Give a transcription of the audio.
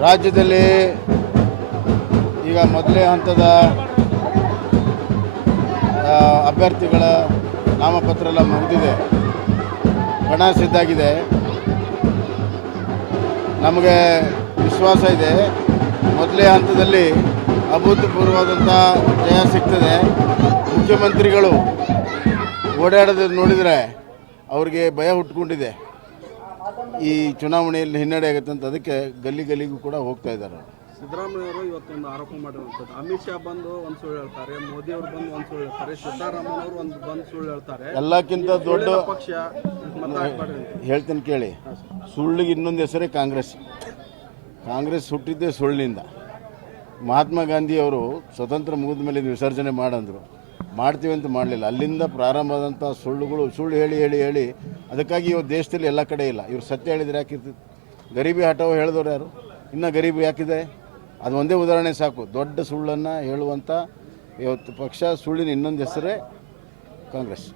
ರಾಜ್ಯದಲ್ಲಿ ಈಗ ಮೊದಲೇ ಹಂತದ ಅಭ್ಯರ್ಥಿಗಳ ನಾಮಪತ್ರ ಎಲ್ಲ ಮುಗಿದಿದೆ. ಕಣ ಸಿದ್ಧಾಗಿದೆ. ನಮಗೆ ವಿಶ್ವಾಸ ಇದೆ. ಮೊದಲೇ ಹಂತದಲ್ಲಿ ಅಭೂತಪೂರ್ವವಾದಂಥ ಜಯ ಸಿಗ್ತದೆ. ಮುಖ್ಯಮಂತ್ರಿಗಳು ಓಡಾಡೋದು ನೋಡಿದರೆ ಅವ್ರಿಗೆ ಭಯ ಹುಟ್ಕೊಂಡಿದೆ. ಈ ಚುನಾವಣೆಯಲ್ಲಿ ಹಿನ್ನಡೆ ಆಗುತ್ತೆ ಅಂತ ಅದಕ್ಕೆ ಗಲ್ಲಿ ಗಲ್ಲಿಗೂ ಕೂಡ ಹೋಗ್ತಾ ಇದ್ದಾರೆ ಸಿದ್ದರಾಮಯ್ಯವರು ಇವತ್ತೊಂದು ಆರೋಪ ಮಾಡಿರುವಂಥದ್ದು. ಅಮಿತ್ ಶಾ ಬಂದು ಒಂದು ಸುಳ್ಳು ಹೇಳ್ತಾರೆ ಮೋದಿ ಅವರು ಬಂದು ಒಂದು ಸುಳ್ಳು ಹೇಳ್ತಾರೆ ಸಿದ್ದರಾಮಯ್ಯವರು ಒಂದು ಬಂದು ಸುಳ್ಳು ಹೇಳ್ತಾರೆ. ಎಲ್ಲಕ್ಕಿಂತ ದೊಡ್ಡ ಪಕ್ಷ ಹೇಳ್ತೇನೆ. ಕೇಳಿ. ಸುಳ್ಳಿಗೆ ಇನ್ನೊಂದು ಹೆಸರೇ ಕಾಂಗ್ರೆಸ್. ಕಾಂಗ್ರೆಸ್ ಹುಟ್ಟಿದ್ದೇ ಸುಳ್ಳಿನಿಂದ ಮಹಾತ್ಮ ಗಾಂಧಿಯವರು ಸ್ವತಂತ್ರ ಮುಗಿದ ಮೇಲೆ ವಿಸರ್ಜನೆ ಮಾಡಂದರು. ಮಾಡ್ತೀವಿ ಅಂತ ಮಾಡಲಿಲ್ಲ. ಅಲ್ಲಿಂದ ಪ್ರಾರಂಭದಂಥ ಸುಳ್ಳುಗಳು, ಸುಳ್ಳು ಹೇಳಿ ಹೇಳಿ ಹೇಳಿ ಅದಕ್ಕಾಗಿ ಇವತ್ತು ದೇಶದಲ್ಲಿ ಎಲ್ಲ ಕಡೆ ಇಲ್ಲ. ಇವ್ರು ಸತ್ಯ ಹೇಳಿದ್ರೆ ಯಾಕಿರ್ತಿತ್ತು ಗರೀಬಿ ಹಠವು ಹೇಳಿದವ್ರು ಯಾರು? ಇನ್ನೂ ಗರೀಬಿ ಯಾಕಿದೆ? ಅದು ಒಂದೇ ಉದಾಹರಣೆ ಸಾಕು. ದೊಡ್ಡ ಸುಳ್ಳನ್ನು ಹೇಳುವಂಥ ಇವತ್ತು ಪಕ್ಷ ಸುಳ್ಳಿನ ಇನ್ನೊಂದು ಹೆಸರೇ ಕಾಂಗ್ರೆಸ್.